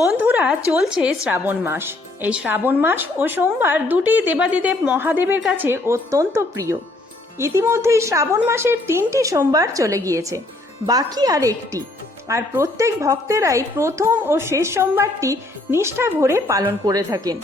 বন্ধুরা, চলছে শ্রাবণ মাস। এই শ্রাবণ মাস ও সোমবার দুটি দেবাদিদেব মহাদেবের কাছে অত্যন্ত প্রিয়। ইতিমধ্যেই শ্রাবণ মাসের তিনটি সোমবার চলে গিয়েছে, বাকি আর একটি। আর প্রত্যেক ভক্তেরাই প্রথম ও শেষ সোমবারটি নিষ্ঠা ভরে পালন করে থাকেন।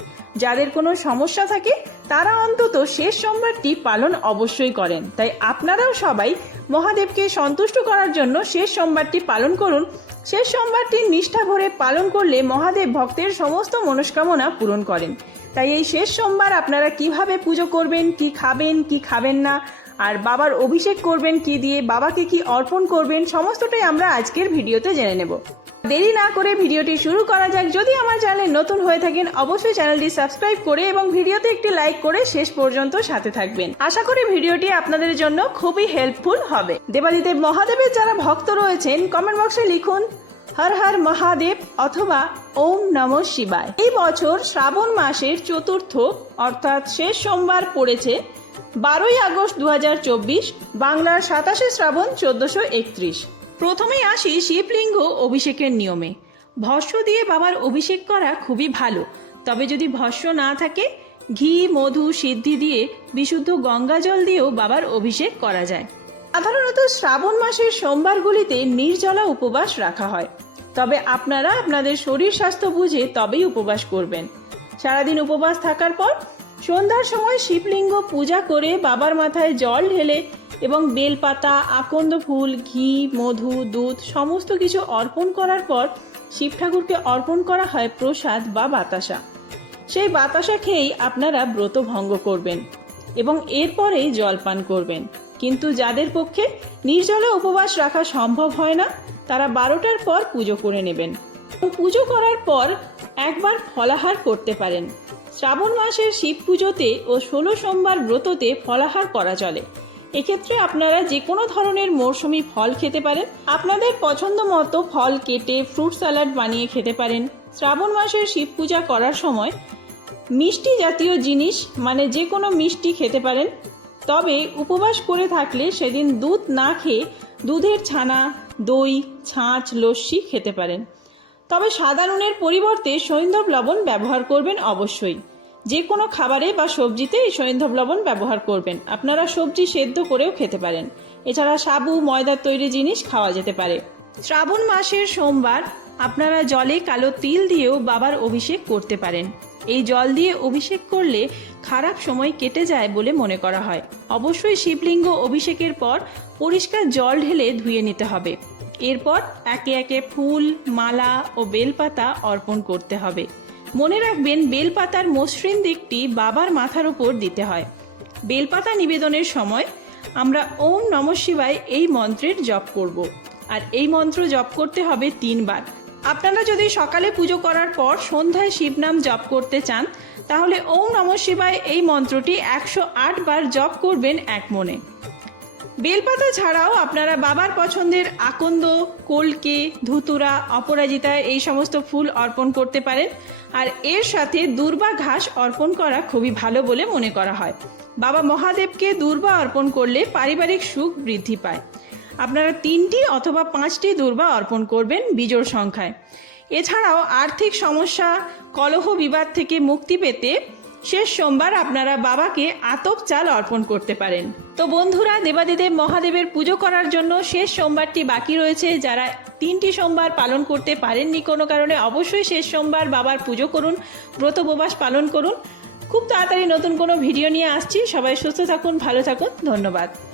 যাদের কোনো সমস্যা থাকে, তারা অন্তত শেষ সোমবারটি পালন অবশ্যই করেন। তাই আপনারাও সবাই মহাদেবকে সন্তুষ্ট করার জন্য শেষ সোমবারটি পালন করুন শেষ সোমবারটি নিষ্ঠা ভরে পালন করলে মহাদেব ভক্তের সমস্ত মনস্কামনা পূরণ করেন। তাই এই শেষ সোমবার আপনারা কীভাবে পুজো করবেন, কি খাবেন কি খাবেন না, আর বাবার অভিষেক করবেন কি দিয়ে, বাবাকে কি অর্পণ করবেন, সমস্তটাই আমরা আজকের ভিডিওতে জেনে নেব। দেরি না করে ভিডিওটি শুরু করা যাক। যদি আমার চ্যানেলে নতুন হয়ে থাকেন, অবশ্যই চ্যানেলটি সাবস্ক্রাইব করে এবং ভিডিওতে একটি লাইক করে শেষ পর্যন্ত সাথে থাকবেন। আশা করি ভিডিওটি আপনাদের জন্য খুবই হেল্পফুল হবে। দেবাদিদেব মহাদেবের যারা ভক্ত রয়েছেন কমেন্ট বক্সে লিখুন, হর হর মহাদেব অথবা ওম নম শিবায় এই বছর শ্রাবণ মাসের চতুর্থ, অর্থাৎ শেষ সোমবার পড়েছে, বারোই আগস্ট দু হাজার চব্বিশ, বাংলার সাতাশে শ্রাবণ চোদ্দশো একত্রিশ। প্রথমেই আসি শিবলিঙ্গ অভিষেকের নিয়মে। ভস্য দিয়ে বাবার অভিষেক করা খুবই ভালো। তবে যদি ভস্য না থাকে, ঘি, মধু, সিদ্ধি দিয়ে বিশুদ্ধ গঙ্গা জল দিয়েও বাবার অভিষেক করা যায়। সাধারণত শ্রাবণ মাসের সোমবারগুলিতে নির্জলা উপবাস রাখা হয়। তবে আপনারা আপনাদের শরীর স্বাস্থ্য বুঝে তবেই উপবাস করবেন। সারাদিন উপবাস থাকার পর সন্ধ্যার সময় শিবলিঙ্গ পূজা করে বাবার মাথায় জল ঢেলে এবং বেলপাতা, আকন্দ ফুল, ঘি, মধু, দুধ সমস্ত কিছু অর্পণ করার পর শিব ঠাকুরকে অর্পণ করা হয় প্রসাদ বা বাতাসা। সেই বাতাসা খেয়েই আপনারা ব্রত ভঙ্গ করবেন এবং এরপরেই জলপান করবেন। কিন্তু যাদের পক্ষে নির্জলা উপবাস রাখা সম্ভব হয় না, তারা বারোটার পর পুজো করে নেবেন। পুজো করার পর একবার ফলাহার করতে পারেন। শ্রাবণ মাসের শিব পুজোতে ও ষোলো সোমবার ব্রততে ফলাহার করা চলে। এক্ষেত্রে আপনারা যে কোনো ধরনের মৌসুমি ফল খেতে পারেন। আপনাদের পছন্দ মতো ফল কেটে ফ্রুট স্যালাড বানিয়ে খেতে পারেন। শ্রাবণ মাসের শিব পূজা করার সময় মিষ্টি জাতীয় জিনিস মানে যে কোনো মিষ্টি খেতে পারেন। তবে উপবাস করে থাকলে সেদিন দুধ না খেয়ে দুধের ছানা, দই, ছাঁচ, লস্যি খেতে পারেন। তবে সাদা নুনের পরিবর্তে সৈন্ধব লবণ ব্যবহার করবেন অবশ্যই। যে কোনো খাবারে বা সবজিতে এই সৈন্ধব লবণ ব্যবহার করবেন। আপনারা সবজি সেদ্ধ করেও খেতে পারেন। এছাড়া সাবু, ময়দার তৈরি জিনিস খাওয়া যেতে পারে। শ্রাবণ মাসের সোমবার আপনারা জলে কালো তিল দিয়েও বাবার অভিষেক করতে পারেন। এই জল দিয়ে অভিষেক করলে খারাপ সময় কেটে যায় বলে মনে করা হয়। অবশ্যই শিবলিঙ্গ অভিষেকের পর পরিষ্কার জল ঢেলে ধুয়ে নিতে হবে। এরপর একে একে ফুল, মালা ও বেলপাতা অর্পণ করতে হবে। মনে রাখবেন, বেলপাতার মসৃণ দিকটি বাবার মাথার উপর দিতে হয়। বেলপাতা নিবেদনের সময় আমরা ওম নম শিবায় এই মন্ত্রের জপ করব। আর এই মন্ত্র জপ করতে হবে তিনবার। আপনারা যদি সকালে পুজো করার পর সন্ধ্যায় শিবনাম জপ করতে চান, তাহলে ওম নম শিবায় এই মন্ত্রটি একশো আট বার জপ করবেন এক মনে। বেলপাতা ছাড়াও আপনারা বাবার পছন্দের আকন্দ, কলকে, ধুতুরা, অপরাজিতা এই সমস্ত ফুল অর্পণ করতে পারেন। আর এর সাথে দুর্বা ঘাস অর্পণ করা খুবই ভালো বলে মনে করা হয়। বাবা মহাদেবকে দুর্বা অর্পণ করলে পারিবারিক সুখ বৃদ্ধি পায়। আপনারা তিনটি অথবা পাঁচটি দুর্বা অর্পণ করবেন বিজোড় সংখ্যায়। এছাড়াও আর্থিক সমস্যা, কলহ বিবাদ থেকে মুক্তি পেতে শেষ সোমবার আপনারা বাবাকে আতপ চাল অর্পণ করতে পারেন। তো বন্ধুরা, দেবাদিদেব মহাদেবের পুজো করার জন্য শেষ সোমবারটি বাকি রয়েছে। যারা তিনটি সোমবার পালন করতে পারেননি কোনো কারণে অবশ্যই শেষ সোমবার বাবার পুজো করুন, ব্রত উপবাস পালন করুন। খুব তাড়াতাড়ি নতুন কোনো ভিডিও নিয়ে আসছি। সবাই সুস্থ থাকুন, ভালো থাকুন। ধন্যবাদ।